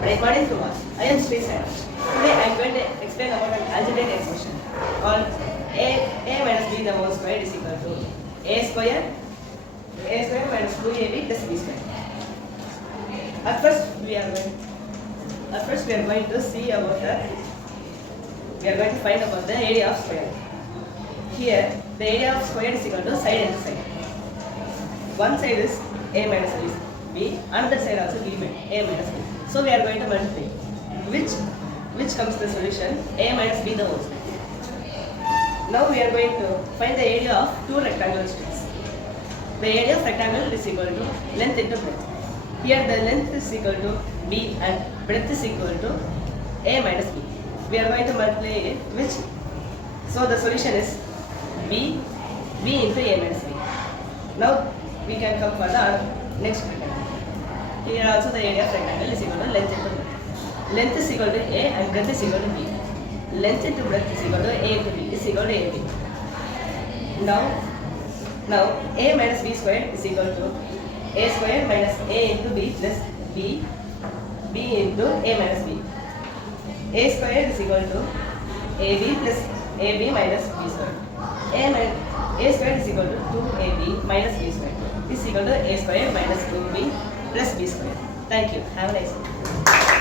Recording to us. I am Sri Sai. Today I am going to explain about an algebraic expression called a minus b the whole square is equal to a square minus 2ab plus b square. At first we are going to see about we are going to find about the area of square. Here the area of square is equal to side and side. One side is a minus b, another side also b a minus b. So we are going to multiply. Which comes the solution a minus b the whole square. Now we are going to find the area of two rectangular streets. The area of rectangle is equal to length into breadth. Here the length is equal to b and breadth is equal to a minus b. We are going to multiply it, so the solution is b into a minus b. Now we can come for the next rectangle. Here also the area of rectangle is equal to length into breadth. Length is equal to a and breadth is equal to b. Length into breadth is equal to a into b is equal to ab. Now a minus b squared is equal to a squared minus a into b plus b into a minus b. A squared is equal to ab plus ab minus b squared. A squared is equal to 2ab minus b squared is equal to a squared minus 2b plus b squared. Thank you. Have a nice day.